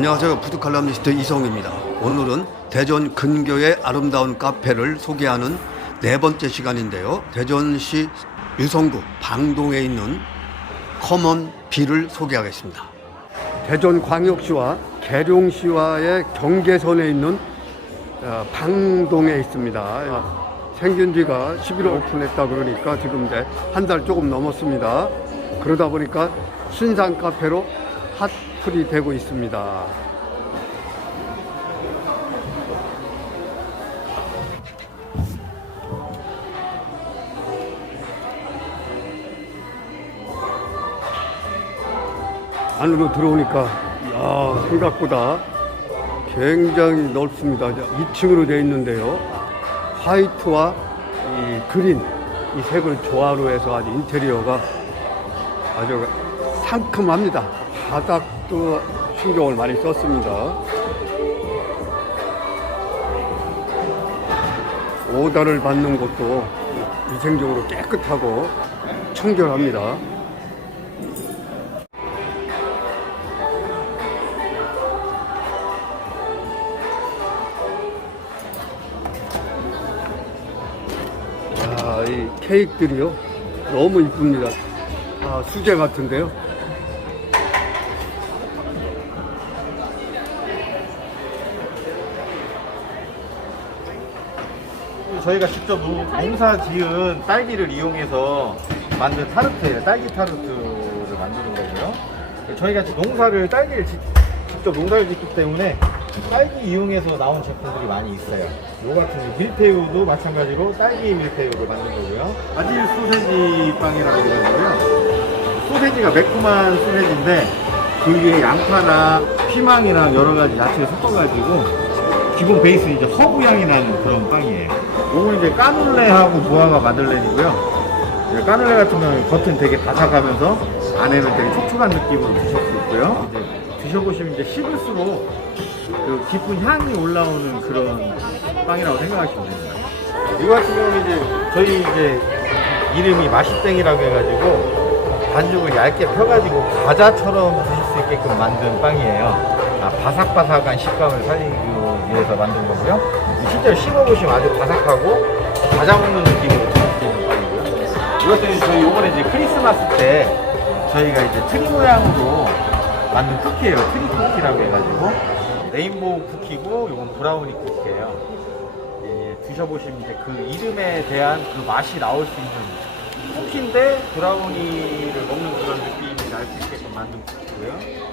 안녕하세요. 푸드칼럼니스트 이성입니다. 오늘은 대전 근교의 아름다운 카페를 소개하는 네 번째 시간인데요. 대전시 유성구 방동에 있는 커먼 비를 소개하겠습니다. 대전광역시와 계룡시와의 경계선에 있는 어, 방동에 있습니다. 어, 생긴 지가 11월 오픈했다 그러니까 지금 이제 한 달 조금 넘었습니다. 그러다 보니까 신상 카페로 핫 플이 되고 있습니다. 안으로 들어오니까 야, 생각보다 굉장히 넓습니다. 2층으로 되어 있는데요. 화이트와 이 그린 이 색을 조화로 해서 아주 인테리어가 아주 상큼합니다. 바닥 도 신경을 많이 썼습니다. 오다를 받는 곳도 위생적으로 깨끗하고 청결합니다. 아, 이 케이크들이요. 너무 이쁩니다. 아, 수제 같은데요. 저희가 직접 농- 농사 지은 딸기를 이용해서 만든 타르트예요. 딸기 타르트를 만드는 거고요. 저희가 농사를 딸기를 지- 직접 농사를 짓기 때문에 딸기 이용해서 나온 제품들이 많이 있어요. 요 같은 밀푀유도 마찬가지로 딸기 밀푀유를 만든 거고요. 바질 소세지 빵이라고 해가지고요. 소세지가 매콤한 소세지인데 그 위에 양파나 피망이랑 여러 가지 야채를 섞어가지고 기본 베이스 이제 허브 향이 나는 그런 빵이에요. 요건 이제 까눌레하고 무화과 마들렌이고요. 이제 까눌레 같은 경우는 겉은 되게 바삭하면서 안에는 되게 촉촉한 느낌으로 드실 수 있고요. 이제 드셔보시면 이제 씹을수록 그 깊은 향이 올라오는 그런 빵이라고 생각하시면 됩니다. 이거 같은 경우는 이제 저희 이제 이름이 마시땡이라고 해가지고 반죽을 얇게 펴가지고 과자처럼 드실 수 있게끔 만든 빵이에요. 아, 바삭바삭한 식감을 살리기 위해 서 만든 거고요. 실제로 씹어보시면 아주 바삭하고 과자 먹는 느낌으로 빵이고요. 이것은 저희 요번에 이제 크리스마스 때 저희가 이제 트리 모양으로 만든 쿠키예요. 트리 쿠키라고 해가지고 레인보우 쿠키고 요건 브라우니 쿠키예요. 예, 드셔보시면 이제 그 이름에 대한 그 맛이 나올 수 있는 쿠키인데 브라우니를 먹는 그런 느낌이 날 수 있게끔 만든 쿠키고요.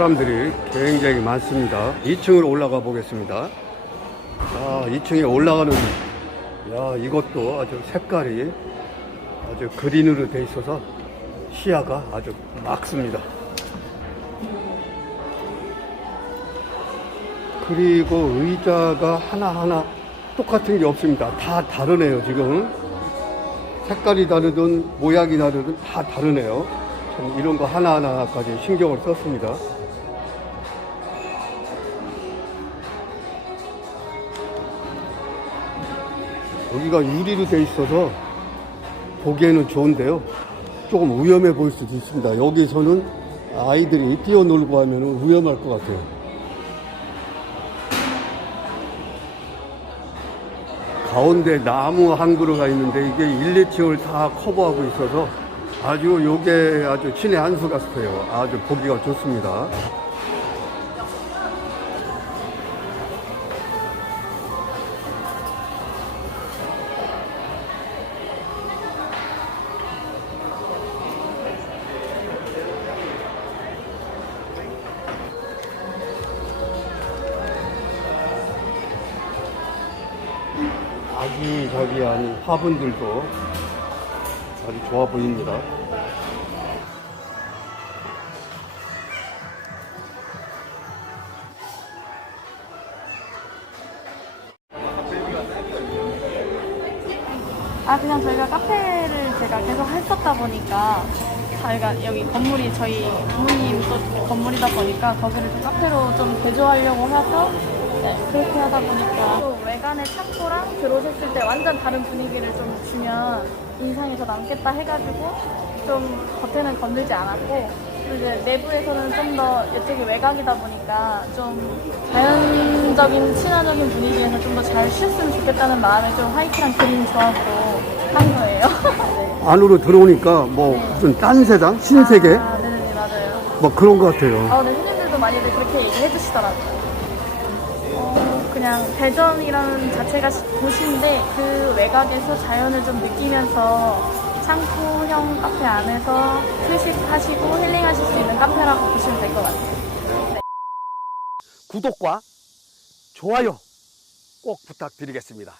사람들이 굉장히 많습니다. 2층으로 올라가 보겠습니다. 아, 2층에 올라가는, 야, 이것도 아주 색깔이 아주 그린으로 돼 있어서 시야가 아주 막습니다. 그리고 의자가 하나하나 똑같은 게 없습니다. 다 다르네요, 지금. 색깔이 다르든 모양이 다르든 다 다르네요. 참 이런 거 하나하나까지 신경을 썼습니다. 여기가 유리로 돼 있어서 보기에는 좋은데요. 조금 위험해 보일 수도 있습니다. 여기서는 아이들이 뛰어놀고 하면 위험할 것 같아요. 가운데 나무 한 그루가 있는데 이게 1, 2층을 다 커버하고 있어서 아주 요게 아주 신의 한 수 같아요. 아주 보기가 좋습니다. 아기자기한 화분들도 아주 좋아 보입니다. 아 그냥 저희가 카페를 제가 계속 했었다 보니까 저희가 여기 건물이 저희 부모님 또 건물이다 보니까 거기를 좀 카페로 좀 개조하려고 해서 네, 그렇게 하다 보니까 또 외관의 창고랑 들어오셨을 때 완전 다른 분위기를 좀 주면 인상이 더 남겠다 해가지고 좀 겉에는 건들지 않았고 또 이제 내부에서는 좀 더 이쪽이 외곽이다 보니까 좀 자연적인 친화적인 분위기에서 좀 더 잘 쉬었으면 좋겠다는 마음에 좀 화이트랑 그린 조합으로 한 거예요. 네. 안으로 들어오니까 뭐 무슨 딴 세상, 신세계 아, 네네 맞아요. 뭐 그런 것 같아요. 아, 네, 손님들도 많이들 그렇게 얘기해 주시더라고요. 어, 그냥 대전이라는 자체가 시- 도시인데 그 외곽에서 자연을 좀 느끼면서 창고형 카페 안에서 휴식하시고 힐링하실 수 있는 카페라고 보시면 될 것 같아요. 구독과 좋아요 꼭 부탁드리겠습니다.